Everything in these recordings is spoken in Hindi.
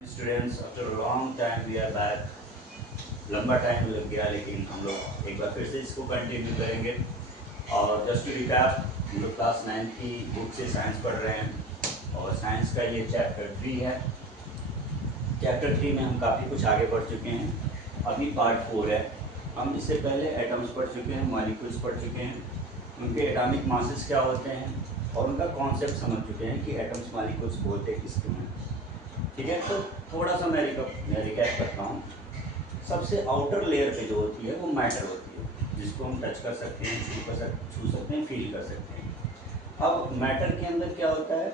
Students after long time we are back. लंबा टाइम लग गया लेकिन हम लोग एक बार फिर से इसको कंटिन्यू करेंगे। और जस्ट टू रिकैप, हम लोग क्लास 9 की बुक से साइंस पढ़ रहे हैं और साइंस का ये चैप्टर 3 है। चैप्टर 3 में हम काफ़ी कुछ आगे बढ़ चुके हैं। अभी पार्ट 4 है। हम इससे पहले एटम्स पढ़ चुके हैं, मॉलिक्यूल्स पढ़ चुके हैं, उनके एटॉमिक मासेस क्या होते हैं और उनका कॉन्सेप्ट समझ चुके हैं कि एटम्स मॉलिक्यूल्स बोलते किसको हैं। ठीक है, तो थोड़ा सा मैं रिकैप करता हूँ। सबसे आउटर लेयर पे जो होती है वो मैटर होती है, जिसको हम टच कर सकते हैं, छू सकते हैं, फील कर सकते हैं। अब मैटर के अंदर क्या होता है?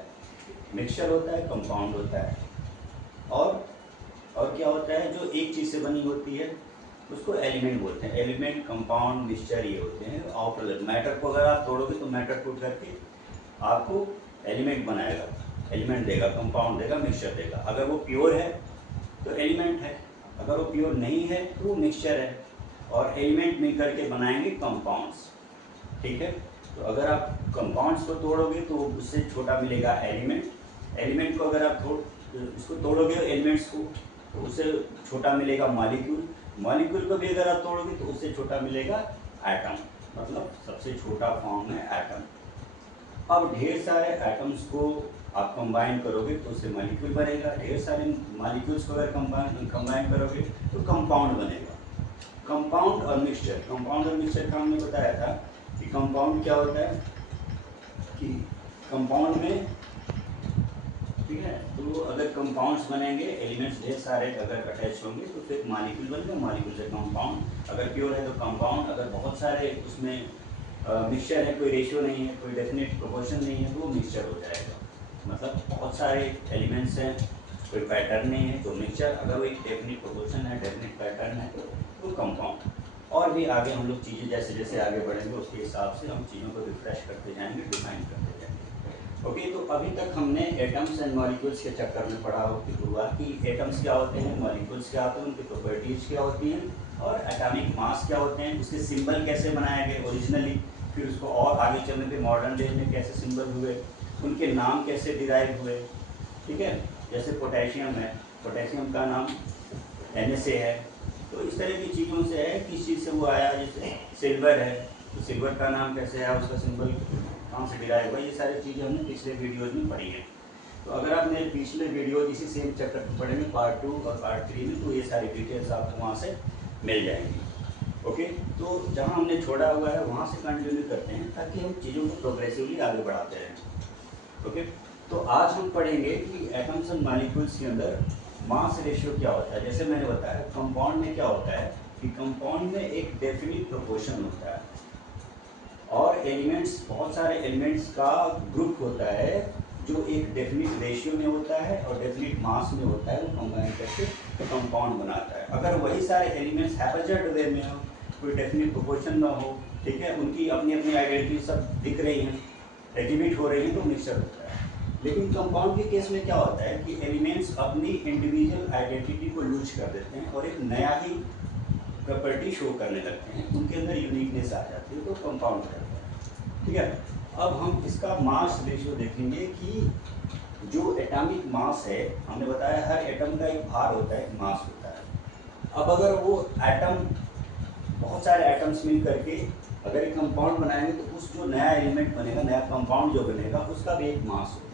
मिक्सचर होता है, कंपाउंड होता है, और क्या होता है? जो एक चीज़ से बनी होती है उसको एलिमेंट बोलते हैं। एलिमेंट, कंपाउंड, मिक्सचर ये होते हैं आउटर लेयर। मैटर को अगर आप तोड़ोगे तो मैटर टूट करके आपको एलिमेंट बनाएगा, एलिमेंट देगा, कंपाउंड देगा, मिक्सचर देगा। अगर वो प्योर है तो एलिमेंट है, अगर वो प्योर नहीं है तो वो मिक्सचर है, और एलिमेंट मिल करके बनाएंगे कंपाउंड्स। ठीक है, तो अगर आप कंपाउंड्स को तोड़ोगे तो उससे छोटा मिलेगा एलिमेंट। एलिमेंट को अगर आप उसको तोड़ोगे एलिमेंट्स को तो उससे छोटा मिलेगा मॉलिक्यूल। मॉलिक्यूल को भी अगर आप तोड़ोगे तो उससे छोटा मिलेगा एटम, मतलब सबसे छोटा फॉर्म है एटम। अब ढेर सारे एटम्स को आप कंबाइन करोगे तो उससे मॉलिक्यूल बनेगा। ढेर सारे मॉलिक्यूल्स को अगर कंबाइन करोगे तो कंपाउंड बनेगा। कंपाउंड और मिक्सचर, कंपाउंड और मिक्सचर का हमने बताया था कि कंपाउंड क्या होता है कि कंपाउंड में, ठीक है, तो अगर कंपाउंड्स बनेंगे, एलिमेंट्स ढेर सारे अगर अटैच होंगे तो फिर मॉलिक्यूल बनेगा, मॉलिक्यूल से कंपाउंड। अगर प्योर है तो कंपाउंड, अगर बहुत सारे उसमें मिक्सचर है, कोई रेशियो नहीं है, कोई डेफिनेट प्रोपोर्शन नहीं है, तो वो मिक्सचर हो जाएगा। मतलब बहुत सारे एलिमेंट्स हैं, कोई पैटर्न नहीं है तो मिक्सचर। अगर वो एक डेफिनेट प्रोपोर्शन है, डेफिनेट पैटर्न है तो कंपाउंड। और भी आगे हम लोग चीज़ें जैसे जैसे आगे बढ़ेंगे उसके हिसाब से हम चीज़ों को रिफ्रेश करते जाएंगे, डिफाइन करते जाएंगे। ओके, तो अभी तक हमने एटम्स एंड मॉलिक्यूल्स के चक्कर में पढ़ा हो कि शुरुआत की एटम्स क्या होते हैं, मॉलिक्यूल्स क्या होते हैं, उनकी प्रॉपर्टीज क्या होती हैं, और एटॉमिक मास क्या होते हैं, उसके सिंबल कैसे बनाए गए ओरिजिनली, फिर उसको और आगे चलने पे मॉडर्न डे में कैसे सिंबल हुए, उनके नाम कैसे डिराइव हुए। ठीक है, जैसे पोटेशियम है, पोटेशियम का नाम Na है, तो इस तरह की चीज़ों से है, किस चीज़ से वो आया। जैसे सिल्वर है तो सिल्वर का नाम कैसे आया, उसका सिंबल कहाँ से डिराइव हुआ, ये सारी चीज़ें हमने पिछले वीडियोज़ में पढ़ी हैं। तो अगर आप मेरे पिछले वीडियो इसी सेम चैप्टर में पढ़ेंगे पार्ट 2 और पार्ट 3 में, तो ये सारी डिटेल्स आपको वहाँ से मिल जाएंगी। ओके, तो जहाँ हमने छोड़ा हुआ है वहाँ से कंटिन्यू करते हैं ताकि हम चीज़ों को प्रोग्रेसिवली आगे बढ़ाते रहें। ओके, तो आज हम पढ़ेंगे कि एटम्स एंड मॉलिक्यूल्स के अंदर मास रेशियो क्या होता है। जैसे मैंने बताया कंपाउंड में क्या होता है कि कंपाउंड में एक डेफिनिट प्रोपोर्शन होता है, और एलिमेंट्स, बहुत सारे एलिमेंट्स का ग्रुप होता है जो एक डेफिनिट रेशियो में होता है और डेफिनिट मास में होता है, वो कंबाइन करके कंपाउंड बनाता है। अगर वही सारे एलिमेंट्स हैप्पीजेड वे में हो, कोई डेफिनिट प्रोपोर्शन ना हो, ठीक है, उनकी अपनी अपनी आइडेंटिटी सब दिख रही हैं, एग्जिबिट हो रही हैं, तो मिक्सचर होता है। लेकिन कंपाउंड के केस में क्या होता है कि एलिमेंट्स अपनी इंडिविजुअल आइडेंटिटी को लूज कर देते हैं और एक नया ही प्रॉपर्टी शो करने लगते हैं, उनके अंदर यूनिकनेस आ जाती है, तो कंपाउंड करते हैं। ठीक है, अब हम इसका मास रेशियो देखेंगे कि जो एटॉमिक मास है, हमने बताया हर एटम का एक भार होता है, एक मास होता है। अब अगर वो एटम, बहुत सारे एटम्स मिल करके अगर एक कंपाउंड बनाएंगे तो उस जो नया एलिमेंट बनेगा, नया कंपाउंड जो बनेगा, उसका भी एक मास होगा।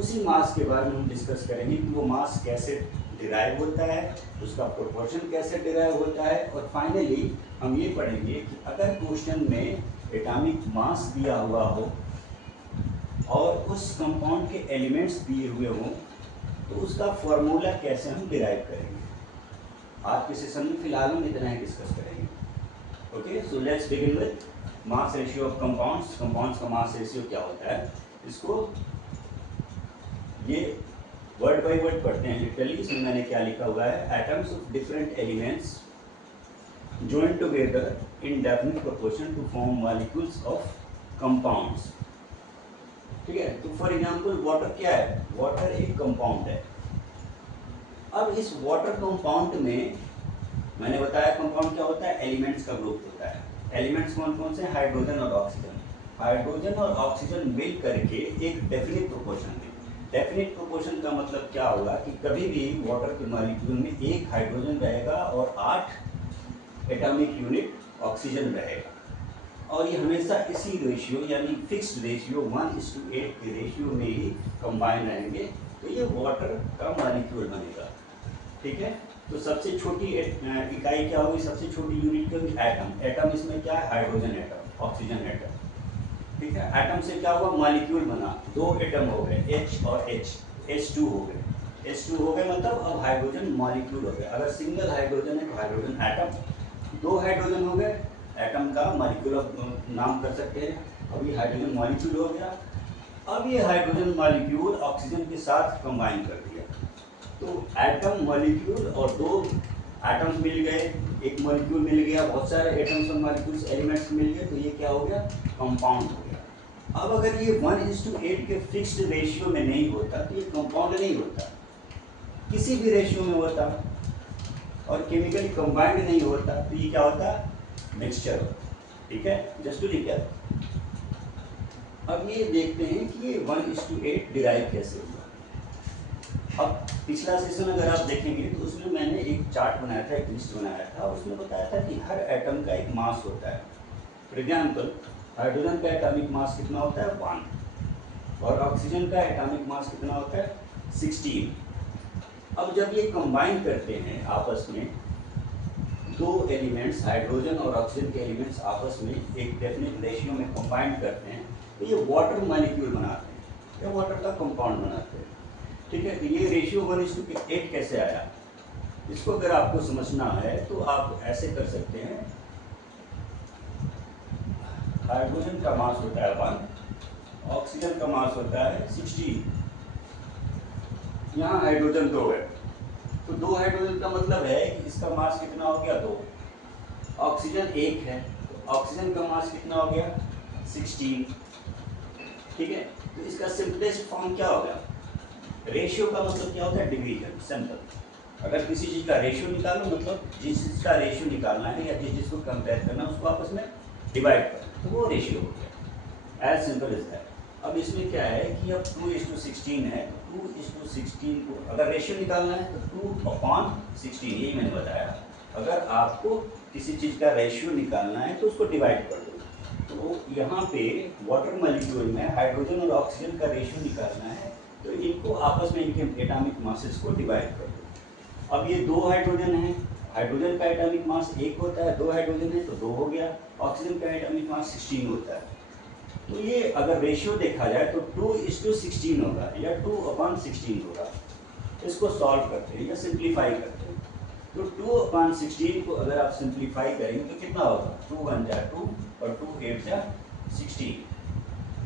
उसी मास के बारे में हम डिस्कस करेंगे कि वो मास कैसे डिराइव होता है, उसका प्रोपोर्शन कैसे डिराइव होता है, और फाइनली हम ये पढ़ेंगे कि अगर क्वेश्चन में एटॉमिक मास दिया हुआ हो और उस कंपाउंड के एलिमेंट्स दिए हुए हों तो उसका फॉर्मूला कैसे हम डिराइव करेंगे। आज के सेशन में फिलहाल हम इतना ही डिस्कस करेंगे। Okay, so let's begin with mass ratio of compounds. Compounds का मास रेशियो क्या होता है, इसको ये वर्ड बाय वर्ड पढ़ते हैं लिटरली। इसमें मैंने क्या लिखा हुआ है, atoms of different elements joined together in definite proportion to form molecules of compounds। ठीक है, तो फॉर एग्जांपल वाटर क्या है, वाटर एक कंपाउंड है। अब इस वाटर कंपाउंड में मैंने बताया कंपाउंड क्या होता है, एलिमेंट्स का ग्रुप होता है। एलिमेंट्स कौन कौन से, हाइड्रोजन और ऑक्सीजन। हाइड्रोजन और ऑक्सीजन मिल करके एक डेफिनेट प्रोपोर्शन में, डेफिनेट प्रोपोर्शन का मतलब क्या होगा कि कभी भी वाटर के मॉलिक्यूल में एक हाइड्रोजन रहेगा और 8 एटॉमिक यूनिट ऑक्सीजन रहेगा, और ये हमेशा इसी रेशियो यानी फिक्स्ड रेशियो 1:8 के रेशियो में ही कंबाइन रहेंगे, तो ये वाटर का मॉलिक्यूल बनेगा। ठीक है, तो सबसे छोटी इकाई क्या होगी, सबसे छोटी यूनिट क्या होगी, एटम। एटम इसमें क्या है, हाइड्रोजन एटम, ऑक्सीजन एटम। ठीक है, एटम से क्या हुआ, मॉलिक्यूल बना, 2 एटम हो गए, H और H, H2 हो गए, H2 हो गए, मतलब अब हाइड्रोजन मॉलिक्यूल हो गए। अगर सिंगल हाइड्रोजन है तो हाइड्रोजन एटम, 2 हाइड्रोजन हो गए, एटम का मॉलिक्यूल नाम कर सकते हैं। अब ये हाइड्रोजन मॉलिक्यूल हो गया। अब ये हाइड्रोजन मॉलिक्यूल ऑक्सीजन के साथ कंबाइन कर दिया, तो एटम मॉलिक्यूल और 2 एटम्स मिल गए, एक मॉलिक्यूल मिल गया, बहुत सारे एटम्स और मॉलिक्यूल्स एलिमेंट्स मिल गए, तो ये क्या हो गया, कंपाउंड हो गया। अब अगर ये 1:8 के फिक्स्ड रेशियो में नहीं होता तो ये कंपाउंड नहीं होता, किसी भी रेशियो में होता और केमिकली कंबाइंड नहीं होता तो ये क्या होता, मिक्सचर होता। ठीक है, जस्ट टू रिकैप। अब ये देखते हैं कि ये 1:8 डिराइव कैसे हुआ। अब पिछला सेशन अगर आप देखेंगे तो उसमें मैंने एक चार्ट बनाया था, एक लिस्ट बनाया था, उसमें बताया था कि हर एटम का एक मास होता है। फॉर एग्जाम्पल हाइड्रोजन का एटॉमिक मास कितना होता है, 1, और ऑक्सीजन का एटॉमिक मास कितना होता है, 16। अब जब ये कंबाइन करते हैं आपस में, 2 एलिमेंट्स हाइड्रोजन और ऑक्सीजन के एलिमेंट्स आपस में एक डेफिनेट रेशियो में कंबाइन करते हैं, तो ये वाटर मॉलिक्यूल बनाते हैं या वाटर का कंपाउंड बनाते हैं। ठीक है, तो ये रेशियो 1:8 कैसे आया, इसको अगर आपको समझना है तो आप ऐसे कर सकते हैं। हाइड्रोजन का मास होता है 1, ऑक्सीजन का मास होता है 16। यहाँ हाइड्रोजन 2 है, तो 2 हाइड्रोजन का मतलब है कि इसका मास कितना हो गया, 2। ऑक्सीजन 1 है, तो ऑक्सीजन का मास कितना हो गया, 16। ठीक है, तो इसका सिंपलेस्ट फॉर्म क्या होगा, रेशियो का मतलब क्या होता है, डिवीजन, सिंपल। अगर किसी चीज़ का रेशियो निकालो, मतलब जिस चीज़ का रेशियो निकालना है या जिस चीज़ को कंपेयर करना है उसको आपस में डिवाइड करना, तो वो रेशियो हो गया, एज सिंपल इज दैट। अब इसमें क्या है कि अब 2:16 है, तो 2:16 को अगर रेशियो निकालना है तो 2/16, यही मैंने बताया। अगर आपको किसी चीज़ का रेशियो निकालना है तो उसको डिवाइड कर दो। तो यहाँ पे वाटर मॉलिक्यूल में हाइड्रोजन और ऑक्सीजन का रेशियो निकालना है, तो इनको आपस में इनके एटॉमिक मासेस को डिवाइड कर दो। अब ये 2 हाइड्रोजन हैं, हाइड्रोजन का एटॉमिक मास 1 होता है, 2 हाइड्रोजन है तो 2 हो गया, ऑक्सीजन का एटॉमिक मास 16 होता है। तो ये अगर रेशियो देखा जाए तो 2:16 होगा या 2/16 होगा। इसको सॉल्व करते हैं या सिंप्लीफाई करते हैं, तो 2/16 को अगर आप सिंप्लीफाई करेंगे तो कितना होगा, 2 1 जा 2 और 2 8 जा 16।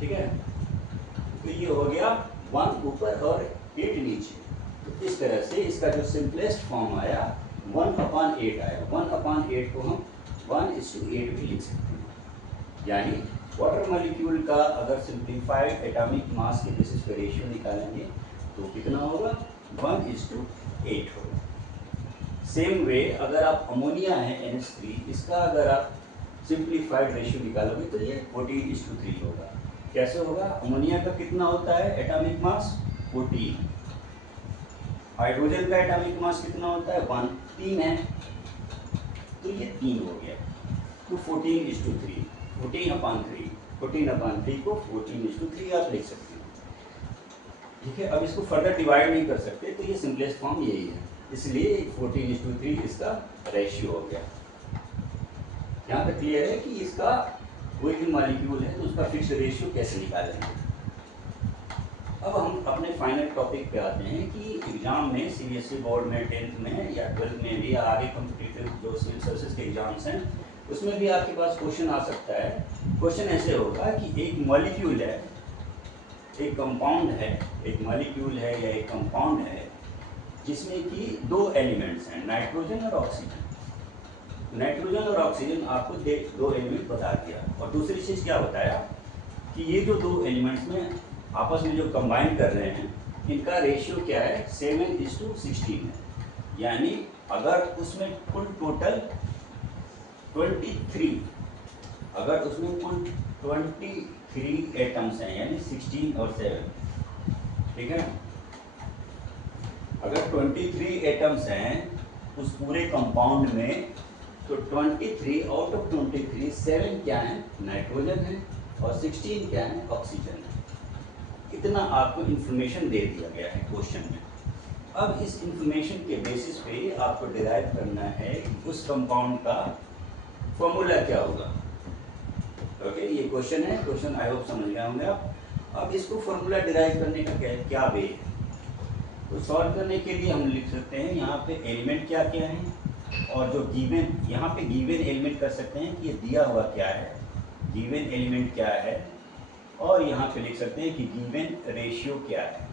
ठीक है, तो ये हो गया 1 ऊपर और 8 नीचे। तो इस तरह से इसका जो सिंपलेस्ट फॉर्म आया 1/8 आया। 1/8 को हम 1:8 भी लिख सकते हैं। यानी वाटर मॉलिक्यूल का अगर सिंप्लीफाइड एटॉमिक मास के बेसिस पे रेशियो निकालेंगे तो कितना होगा, 1:8 होगा। सेम वे अगर आप अमोनिया है NH3, इसका अगर आप सिंप्लीफाइड रेशियो निकालोगे तो ये 14:3 होगा। कैसे होगा, अमोनिया का कितना होता है एटॉमिक मास, 14। हाइड्रोजन का एटॉमिक मास कितना होता है, 1, 3 है, तो ये 3 हो गया। तो 14:3, 14/3, 14/3 को 14:3 आप लिख सकते हैं। ठीक है, अब इसको फर्दर डिवाइड नहीं कर सकते, तो ये सिंपलेस्ट फॉर्म यही है, इसलिए 14:3 इसका रेशियो हो गया। यहाँ तक क्लियर है कि इसका कोई भी मॉलिक्यूल है तो उसका फिक्स रेशियो कैसे निकालेंगे। अब हम अपने फाइनल टॉपिक पे आते हैं कि एग्जाम में CBSE बोर्ड में 10th में या 12th में भी या आगे कॉम्पिटिटिव जो सिविल सर्विसेज के एग्जाम्स हैं उसमें भी आपके पास क्वेश्चन आ सकता है। क्वेश्चन ऐसे होगा कि एक मॉलिक्यूल है, एक कंपाउंड है, एक मॉलिक्यूल है या एक कंपाउंड है जिसमें कि 2 एलिमेंट्स हैं, नाइट्रोजन और ऑक्सीजन। नाइट्रोजन और ऑक्सीजन आपको 2 एलिमेंट बता दिया, और दूसरी चीज़ क्या बताया कि ये जो 2 एलिमेंट्स में आपस में जो कंबाइन कर रहे हैं इनका रेशियो क्या है, 7:16 है। यानी अगर उसमें कुल टोटल 23, अगर उसमें कुल 23 एटम्स हैं यानी 16 और 7, ठीक है। अगर 23 एटम्स हैं उस पूरे कंपाउंड में, तो 23 आउट ऑफ 23 7 क्या है, नाइट्रोजन है, और 16 क्या है, ऑक्सीजन है। इतना आपको इंफॉर्मेशन दे दिया गया है क्वेश्चन में। अब इस इंफॉर्मेशन के बेसिस पे आपको डिराइव करना है कि उस कंपाउंड का फॉर्मूला क्या होगा। ओके, ये क्वेश्चन है, क्वेश्चन आई होप समझ गए होंगे आप। अब इसको फॉर्मूला डिराइव करने का क्या वे है, तो सॉल्व करने के लिए हम लिख सकते हैं यहाँ पे एलिमेंट क्या क्या है, और जो गिवन, यहाँ पे गिवन एलिमेंट कर सकते हैं कि ये दिया हुआ क्या है, गिवन एलिमेंट क्या है, और यहाँ पे लिख सकते हैं कि गिवन रेशियो क्या है।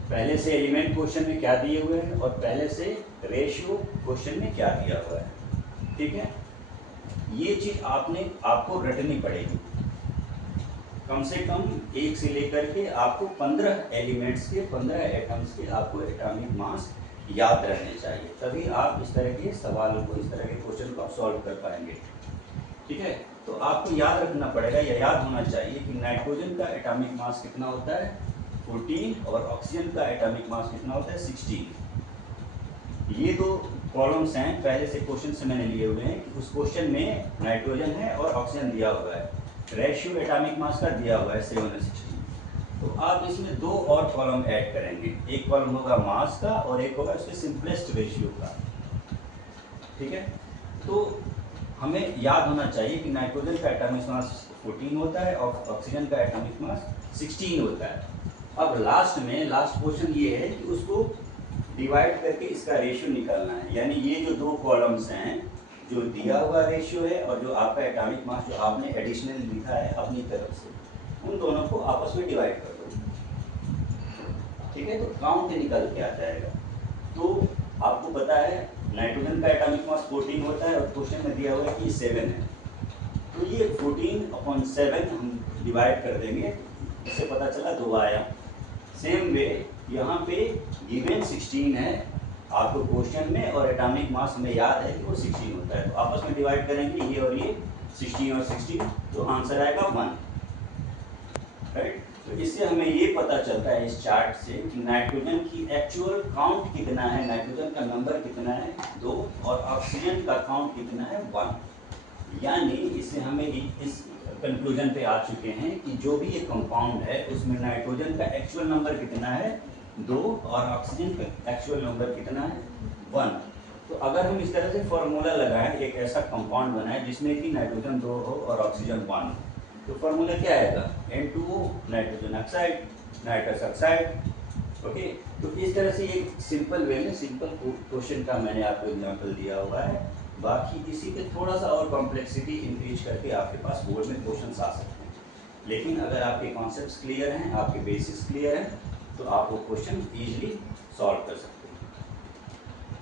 पहले से एलिमेंट क्वेश्चन में क्या दिए हुए हैं और पहले से रेशियो क्वेश्चन में क्या दिया हुआ है। ठीक है, ये चीज आपको रटनी पड़ेगी। कम से कम 1 से लेकर के आपको 15 एलिमेंट्स के 15 एटम्स के आपको एटॉमिक मास याद रहने चाहिए, तभी आप इस तरह के सवालों को, इस तरह के क्वेश्चन को आप सॉल्व कर पाएंगे। ठीक है, तो आपको याद रखना पड़ेगा, या याद होना चाहिए कि नाइट्रोजन का एटॉमिक मास कितना होता है 14, और ऑक्सीजन का एटॉमिक मास कितना होता है 16। ये दो कॉलम्स हैं, पहले से क्वेश्चन से मैंने लिए हुए हैं कि उस क्वेश्चन में नाइट्रोजन है और ऑक्सीजन दिया हुआ है, रेशियो एटॉमिक मास का दिया हुआ है 7 और 16। तो आप इसमें 2 और कॉलम ऐड करेंगे, एक कॉलम होगा मास का और एक होगा उसके सिंपलेस्ट रेशियो का। ठीक है, तो हमें याद होना चाहिए कि नाइट्रोजन का एटॉमिक मास 14 होता है और ऑक्सीजन का एटॉमिक मास 16 होता है। अब लास्ट क्वेश्चन ये है कि उसको डिवाइड करके इसका रेशियो निकालना है, यानी ये जो 2 कॉलम्स हैं, जो दिया हुआ रेशियो है और जो आपका एटॉमिक मास जो आपने एडिशनल लिखा है अपनी तरफ से, उन दोनों को आपस में डिवाइड कर दो। ठीक है, तो काउंट निकल के आ जाएगा। तो आपको पता है नाइट्रोजन का एटॉमिक मास 14 होता है और क्वेश्चन में दिया हुआ है कि 7 है, तो ये 14/7 हम डिवाइड कर देंगे, इससे पता चला 2 आया। सेम वे यहाँ पे गिवन 16 है आपको क्वेश्चन में, और एटॉमिक मास हमें याद है कि वो 16 होता है, तो आपस में डिवाइड करेंगे ये और ये 16 और 16, तो आंसर आएगा 1। राइट, तो इससे हमें ये पता चलता है इस चार्ट से कि नाइट्रोजन की एक्चुअल काउंट कितना है, नाइट्रोजन का नंबर कितना है 2, और ऑक्सीजन का काउंट कितना है 1। यानी इससे हमें इस कंक्लूजन पे आ चुके हैं कि जो भी ये कंपाउंड है उसमें नाइट्रोजन का एक्चुअल नंबर कितना है 2, और ऑक्सीजन का एक्चुअल नंबर कितना है 1। तो अगर हम इस तरह से फॉर्मूला लगाएं, एक ऐसा कंपाउंड बनाएं जिसमें कि नाइट्रोजन 2 हो और ऑक्सीजन 1 हो, तो फॉर्मूला क्या आएगा N2O, nitrogen oxide, nitrous oxide. Okay, तो इस तरह से एक सिंपल वे में, सिंपल क्वेश्चन का मैंने आपको एग्जाम्पल दिया हुआ है। बाकी इसी पे थोड़ा सा और कॉम्प्लेक्सिटी इंक्रीज करके आपके पास बोर्ड में क्वेश्चंस आ सकते हैं, लेकिन अगर आपके कॉन्सेप्ट्स क्लियर हैं, आपके बेसिक्स क्लियर हैं, तो आप वो क्वेश्चन इजीली सॉल्व कर सकते हैं।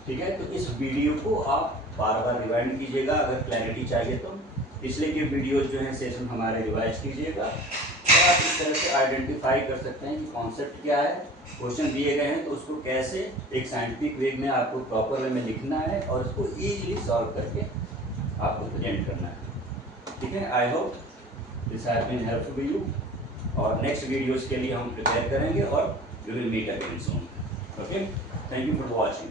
ठीक है, तो इस वीडियो को आप बार बार रिवाइंड कीजिएगा अगर क्लैरिटी चाहिए तो। पिछले के वीडियोज जो हैं सेशन हमारे रिवाइज कीजिएगा, और आप इस तरह से आइडेंटिफाई कर सकते हैं कि कॉन्सेप्ट क्या है, क्वेश्चन दिए गए हैं तो उसको कैसे एक साइंटिफिक वे में आपको प्रॉपर वे में लिखना है और उसको इजीली सॉल्व करके आपको प्रेजेंट करना है। ठीक है, I hope this has been helpful you, और नेक्स्ट वीडियोस के लिए हम प्रिपेयर करेंगे और we will meet again soon. Okay, thank you for watching.